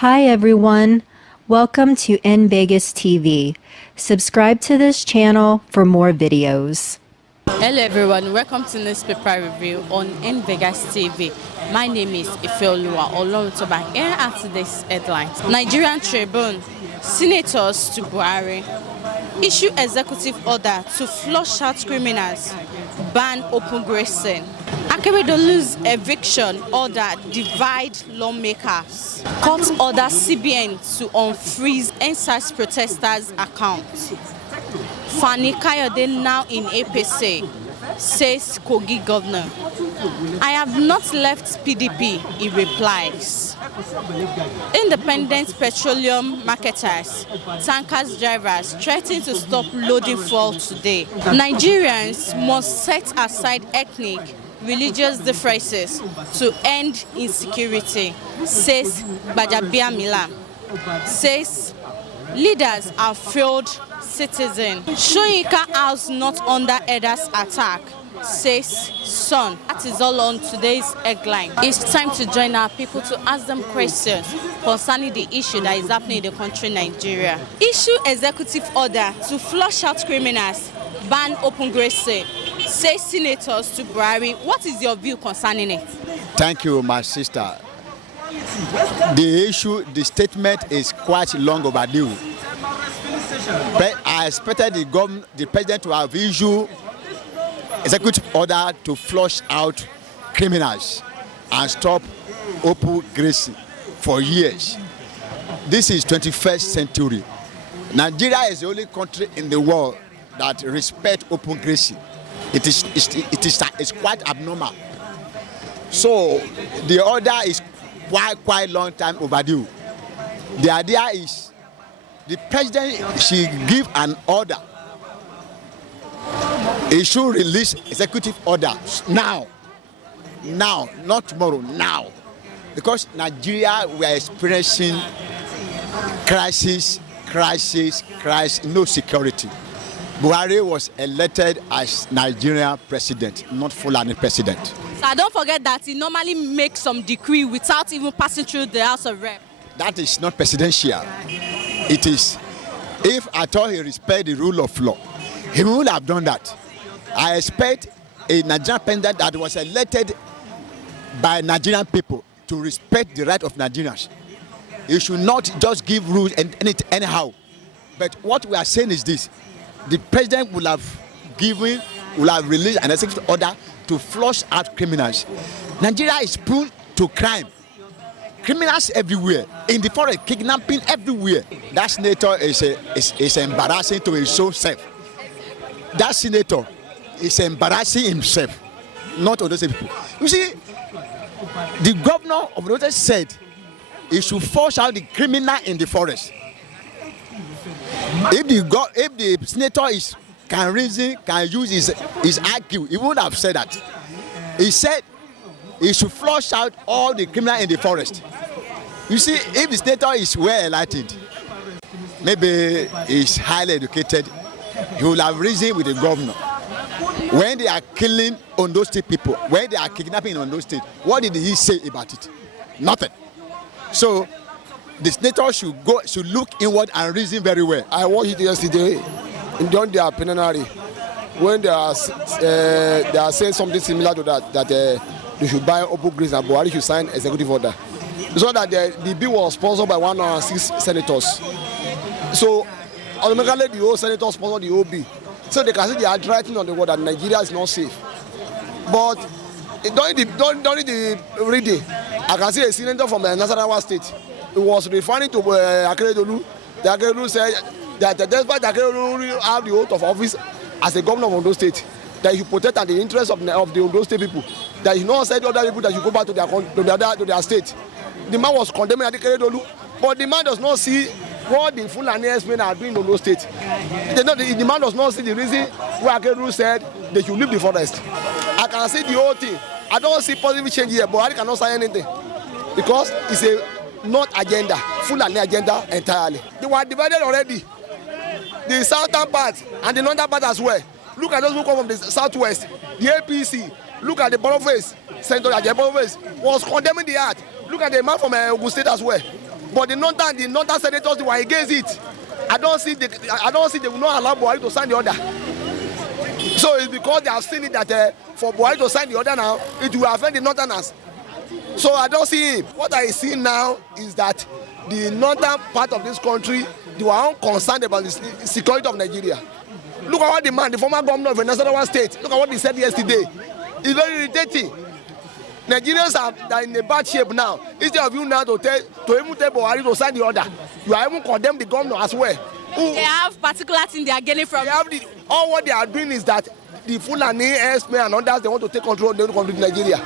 Hi everyone, welcome to In Vegas TV. Subscribe to this channel for more videos. Hello everyone, welcome to Newspaper Review on In Vegas TV. My name is Ifeoluwa Oloruntoba. Here are today's headlines. Nigerian Tribune, Senators to Buhari, issue executive order to flush out criminals, ban open grazing. Akeredolu's eviction order divide lawmakers. Court order CBN to unfreeze NSAS protesters' accounts. Fani Kayode now in APC, says Kogi governor. I have not left PDP, he replies. Independent petroleum marketers, tankers drivers threaten to stop loading fuel today. Nigerians must set aside ethnic, religious differences to end insecurity, says Bajabiamila. Says leaders are failed citizens. Shoyinka house not under Eda's attack, says Son. That is all on today's headline. It's time to join our people to ask them questions concerning the issue that is happening in the country, Nigeria. Issue executive order to flush out criminals, ban open grazing, says Senators to Buhari. What is your view concerning it? Thank you, my sister. The statement is quite long overdue. But I expected the president to have issued executive order to flush out criminals and stop open grazing for years. This is 21st century. Nigeria is the only country in the world that respects open grazing. It's quite abnormal. So the order is quite long time overdue. The idea is the president should give an order. He should release executive order now, not tomorrow, now. Because Nigeria, we are experiencing crisis, no security. Buhari was elected as Nigerian president, not Fulani president. So don't forget that he normally makes some decree without even passing through the House of Rep. That is not presidential. It is, if at all he respect the rule of law, he would have done that. I expect a Nigerian president that was elected by Nigerian people to respect the right of Nigerians. He should not just give rules anyhow. But what we are saying is this: the president will have released an executive order to flush out criminals. Nigeria is prone to crime. Criminals everywhere, in the forest, kidnapping everywhere. That senator is embarrassing to his own self. That senator is embarrassing himself, not other people. You see, the governor of Rivers said he should force out the criminal in the forest. If the senator can use his IQ, he would have said that. He said he should flush out all the criminals in the forest. You see, if the senator is well enlightened, maybe he's highly educated, he will have reasoned with the governor. When they are killing Ondo State people, when they are kidnapping in Ondo State, what did he say about it? Nothing. So the senator should look inward and reason very well. I watched it yesterday in their plenary when they are saying something similar to that they should buy open grazing and Buhari should sign executive order. So that the bill was sponsored by 106 senators. So automatically the whole senator sponsored the OB. So they can see they are writing on the word that Nigeria is not safe. But during the reading, I can see a senator from the Nasarawa state. He was referring to Akeredolu. The Akeredolu said that despite Akeredolu have the oath of office as a governor of Ondo State, that he should protect the interests of the Ondo State people. That he should not say to other people that you go back to their state. The man was condemning Akeredolu, but the man does not see what the Fulani men are doing in Ondo State. The man does not see the reason why Akeredolu said they should leave the forest. I can see the whole thing. I don't see positive change here, but I cannot say anything because it's a not agenda, Fulani agenda entirely. They were divided already. The southern part and the northern part as well. Look at those who come from the southwest, the APC. Look at the Boroface, Senator Boroface was condemning the act. Look at the man from Ogun State as well. But the northern senators were against it. I don't see they will not allow Buhari to sign the order. So it's because they have seen it that for Buhari to sign the order now, it will affect the northerners. So I don't see him. What I see now is that the northern part of this country, they were unconcerned about the security of Nigeria. Look at what the former governor of Nasarawa State, look at what he said yesterday. It's very irritating. Nigerians are in a bad shape now. Instead of you now to even tell Buhari to sign the order, you are even condemn the governor as well. They have particular thing they are getting from. All what they are doing is that the Fulani, S-men and others, they want to take control of Nigeria.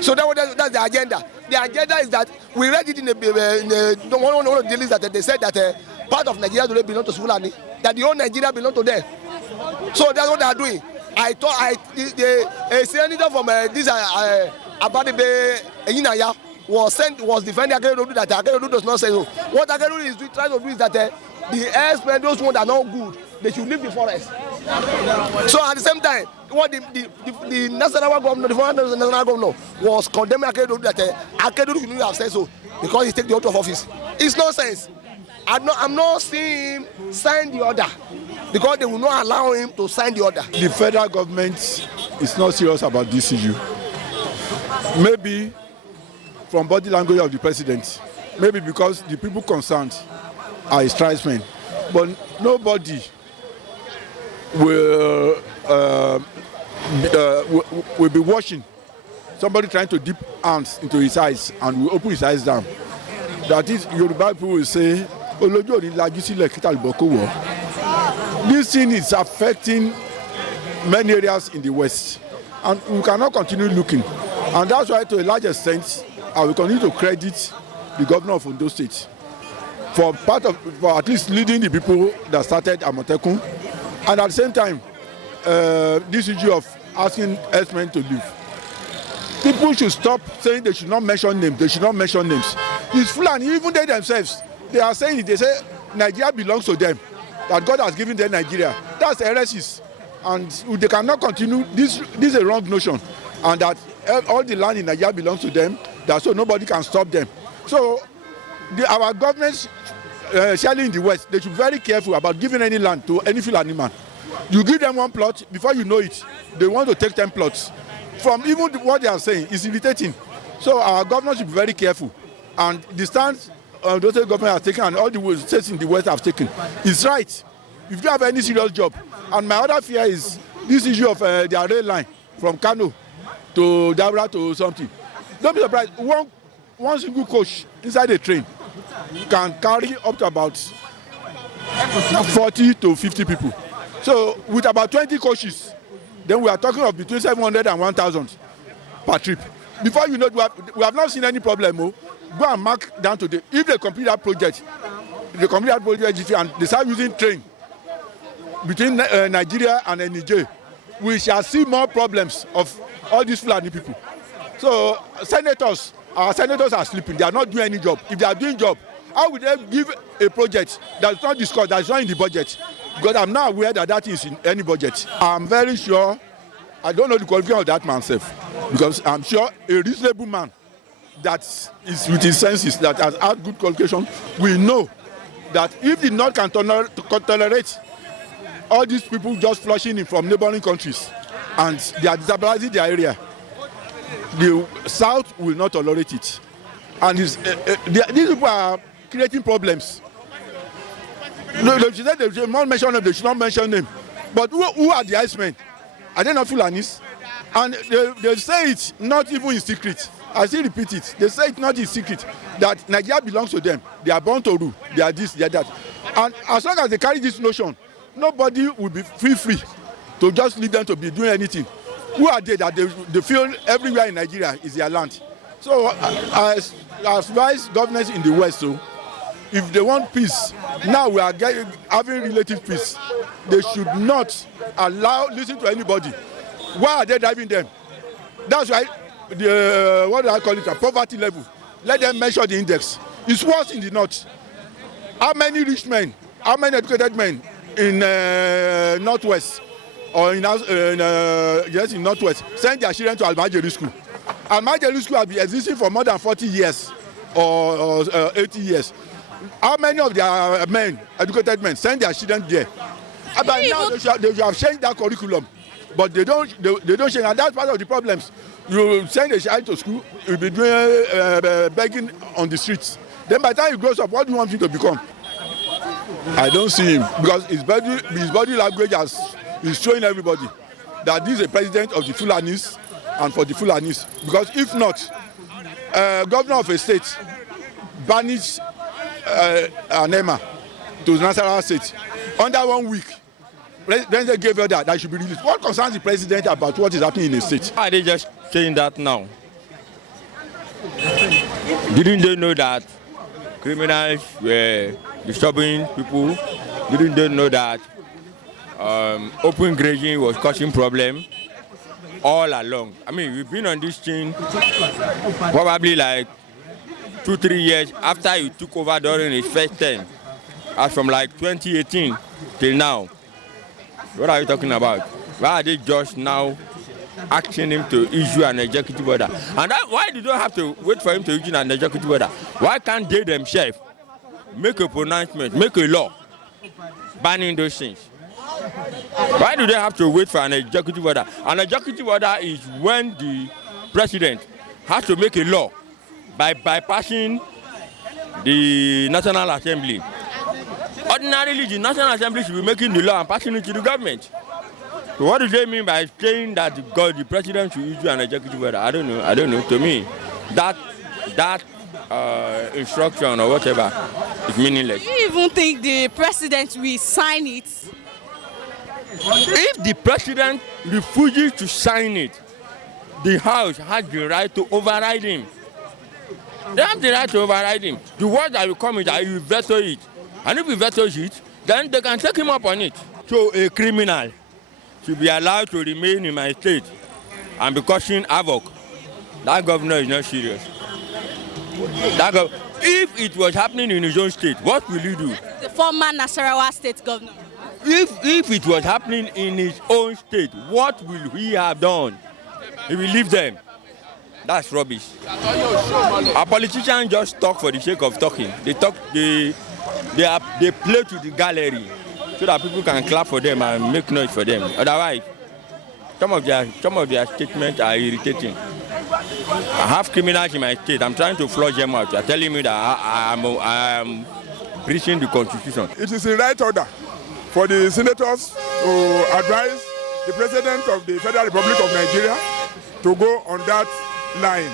So that's the agenda. The agenda is that we read it in one of the dailies that they said that part of Nigeria today belong to Fulani, that the whole Nigeria belong to them. So that's what they are doing. I thought a senator from this Abadibe Eyinaya was defending Akeredolu that Akeredolu does not say so. What Akeredolu is trying to do is that the herdsmen, those ones that are not good, they should leave the forest. So at the same time, what the Nasarawa governor, the former Nasarawa governor, was condemning Akeredolu that Akeredolu should not have said so because he take the oath of office. It's nonsense. I'm not seeing him sign the order because they will not allow him to sign the order. The federal government is not serious about this issue. Maybe from body language of the president, maybe because the people concerned are his tribesmen, but nobody will be watching somebody trying to dip hands into his eyes and will open his eyes down. That is, Yoruba people will say, this thing is affecting many areas in the West, and we cannot continue looking. And that's why, to a large extent, I will continue to credit the governor of Ondo State for at least leading the people that started Amotekun, and at the same time, this issue of asking herdsmen to leave. People should stop saying they should not mention names. They should not mention names. It's Fulani, even they themselves, they are saying it. They say Nigeria belongs to them, that God has given them Nigeria. That's heresies, and they cannot continue. This is a wrong notion, and that all the land in Nigeria belongs to them. That so nobody can stop them. So our governments, especially in the West, they should be very careful about giving any land to any Fulani man. You give them one plot, before you know it, they want to take 10 plots. From even what they are saying is irritating. So our government should be very careful. And the stance those government has taken and all the states in the West have taken is right. If you have any serious job. And my other fear is this issue of their rail line from Kano to Dabra to something. Don't be surprised. One single coach inside a train can carry up to about 40 to 50 people. So with about 20 coaches, then we are talking of between 700 and 1,000 per trip. Before you know, we have not seen any problem. Oh. Go and mark down today. If they complete that project, and they start using train between Nigeria and Niger, we shall see more problems of all these Fulani people. So our senators are sleeping. They are not doing any job. If they are doing job, how would they give a project that is not discussed, that is not in the budget? Because I'm not aware that is in any budget. I'm very sure, I don't know the qualification of that man self, because I'm sure a reasonable man that is with his senses, that has had good qualification, will know that if the North can tolerate all these people just flushing in from neighboring countries and they are destabilizing their area, the South will not tolerate it. And these people are creating problems. They should not mention them, they should not mention them. But who are the Icemen? Are they not Fulanis? And they say it not even in secret. I still repeat it. They say it not in secret that Nigeria belongs to them. They are born to rule. They are this, they are that. And as long as they carry this notion, nobody will be free to just leave them to be doing anything. Who are they that they feel everywhere in Nigeria is their land? So as vice governors in the West, so if they want peace, now we are having relative peace. They should not listen to anybody. Why are they driving them? That's why what do I call it, a poverty level. Let them measure the index. It's worse in the North. How many rich men, how many educated men in Northwest or in Northwest send their children to Almajiri school? Almajiri school has been existing for more than 40 years. or 80 years. How many of their men, educated men, send their children there? By now they should have changed that curriculum, but they don't change, and that's part of the problems. You send a child to school, you'll be doing begging on the streets. Then by the time he grows up, what do you want him to become? I don't see him, because his body language is showing everybody that this is a president of the Fulanis and for the Fulanis. Because if not, governor of a state banish an EMA to Nasarawa State under 1 week. President gave her that should be released. What concerns the president about what is happening in the state? Why are they just saying that now? Didn't they know that criminals were disturbing people? Didn't they know that open grazing was causing problems all along? I mean, we've been on this thing probably like 2-3 years after he took over during his first term, as from like 2018 till now. What are you talking about? Why are they just now asking him to issue an executive order? And why do they have to wait for him to issue an executive order? Why can't they themselves make a pronouncement, make a law banning those things? Why do they have to wait for an executive order? An executive order is when the president has to make a law by bypassing the National Assembly. Ordinarily, the National Assembly should be making the law and passing it to the government. So what do they mean by saying that the president should issue an executive order? I don't know. To me, that instruction or whatever is meaningless. Do you even think the president will sign it? If the president refuses to sign it, the House has the right to override him. They have the right to override him. The word that will come is that he will veto it. And if he vetoes it, then they can take him up on it. So a criminal should be allowed to remain in my state and be causing havoc. That governor is not serious. If it was happening in his own state, what will he do? The former Nasarawa state governor. If it was happening in his own state, what will he have done? He will leave them. That's rubbish. Our politicians just talk for the sake of talking. They play to the gallery so that people can clap for them and make noise for them. Otherwise, some of their statements are irritating. I have criminals in my state. I'm trying to flush them out. You're telling me that I am breaching the Constitution. It is in right order for the senators to advise the President of the Federal Republic of Nigeria to go on that line.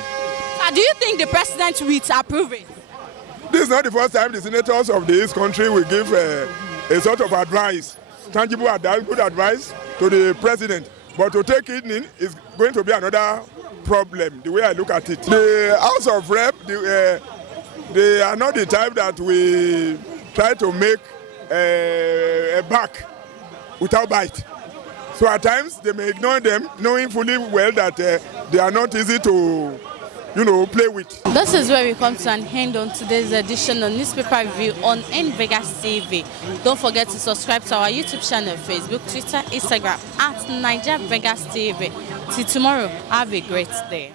Do you think the president will approve it? This is not the first time the senators of this country will give a sort of advice, tangible advice, good advice to the president. But to take it in is going to be another problem, the way I look at it. The House of Rep, they are not the type that we try to make a back without bite. So at times they may ignore them, knowing fully well that they are not easy to, play with. This is where we come to an end on today's edition of Newspaper Review on NVegas TV. Don't forget to subscribe to our YouTube channel, Facebook, Twitter, Instagram at Niger Vegas TV. Till tomorrow, have a great day.